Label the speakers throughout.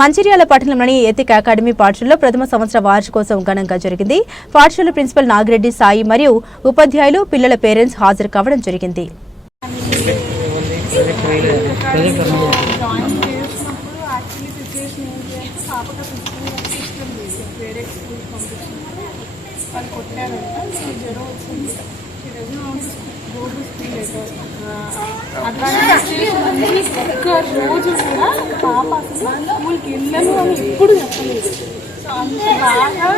Speaker 1: మంచిర్యాల పట్టణంలోని ఎతిక్ అకాడమీ పాఠశాలలో ప్రథమ సంవత్సర వార్షికోత్సవం ఘనంగా జరిగింది. పాఠశాల ప్రిన్సిపల్ నాగిరెడ్డి సాయి మరియు ఉపాధ్యాయులు పిల్లల పేరెంట్స్ హాజరు కావడం జరిగింది.
Speaker 2: వాళ్ళు కొట్టారంట అట్లాంటి ఒక్క రోజు కూడా పాప స్కూల్కి వెళ్ళను అని ఎప్పుడు చెప్పలేదు అంత బాగా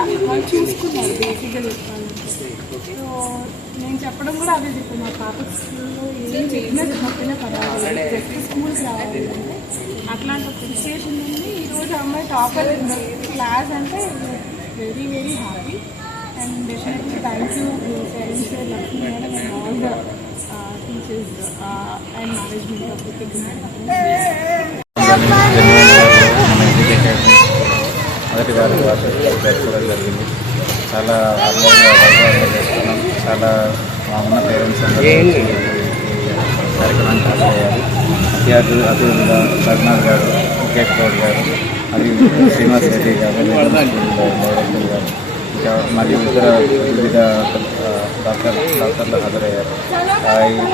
Speaker 2: బేసిక్గా చెప్పాలంటే సో నేను చెప్పడం కూడా అదే చెప్పాను మా పాప స్కూల్లో ఏం చెప్పినా చెప్పకపోయినా పర్వాలేదు జస్ట్ స్కూల్కి రావాలి అట్లాంటి ఒక సిచ్యువేషన్ ఉంది ఈరోజు అమ్మాయి టాపర్ క్లాస్ అంటే very very happy and definitely thank you parents Lakshmi madam and all the teachers and management of the
Speaker 3: మొదటి వారి వార్షికోత్సవం జరిగింది చాలా ఆనందంగా చేసుకున్నాం చాలా మా ఉన్న పేరెంట్స్ అందరూ వచ్చి ఈ విద్యార్థులు అతిథులుగా రఘునాథ్ గారు వికేట్ గౌడ్ గారు మరియు శ్రీనివాస్ రెడ్డి గారు గారు మరియు ఇతర వివిధ డాక్టర్ డాక్టర్లు హాజరయ్యారు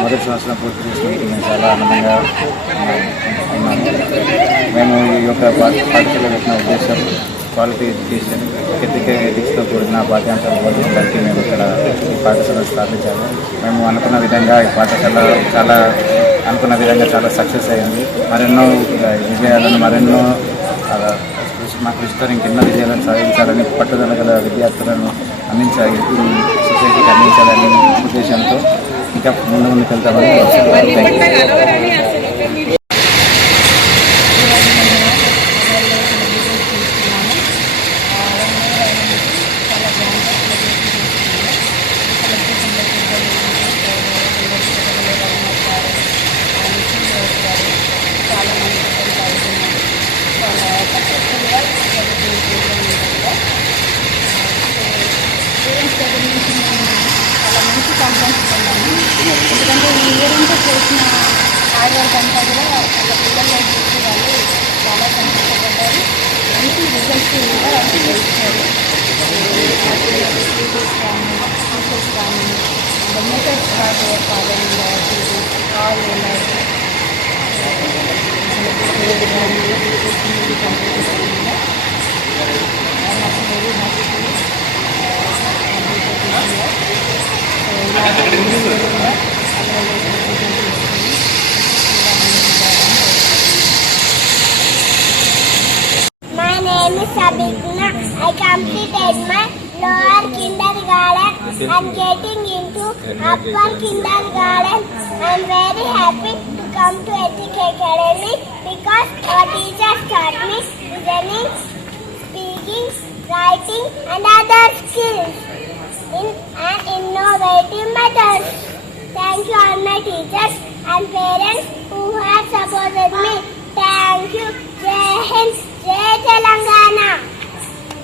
Speaker 3: మొదటి సంవత్సరం పూర్తి చేసుకుని మేము చాలా ఆనందంగా ఉన్నాము. మేము ఈ యొక్క పా- పాఠశాల పెట్టిన ఉద్దేశం క్వాలిటీ ఎడ్యుకేషన్ ఎథిక ఎథిక్స్తో కూడిన పాఠ్యాంశాలు బోధించడానికి మేము ఇక్కడ ఈ పాఠశాల స్థాపించాము. మేము అనుకున్న విధంగా ఈ పాఠశాల చాలా అనుకున్న విధంగా చాలా సక్సెస్ అయింది. మరెన్నో విజయాలను మరెన్నో మా కృషితో ఇంకెన్నో విజయాలను సాధించాలని పట్టుదల గల విద్యార్థులను అందించాలి సొసైటీకి అందించాలని ఉద్దేశంతో ఇంకా ముందు ముందుకు వెళ్తామని థ్యాంక్ యూ
Speaker 2: చాలా మంచి కాంప్లైంట్స్ పొందాము ఎందుకంటే ఈ ఇయర్ అంతా చేసిన హార్డ్ వర్క్ అంతా కూడా వాళ్ళ పిల్లల్లో చూసి వాళ్ళు చాలా సంతోషపడ్డారు మంచి రిజల్ట్స్ కూడా వాళ్ళు చేస్తున్నారు టీచర్స్ కానీ టీచర్స్ కానీ the methods that they are following their
Speaker 4: name is Sabigna. I completed my lower kindergarten. I'm getting into upper kindergarten. I'm very happy to come to Ethic Academy because our teachers taught me listening, speaking, writing and other skills in an innovative methods. Thank you all my teachers and parents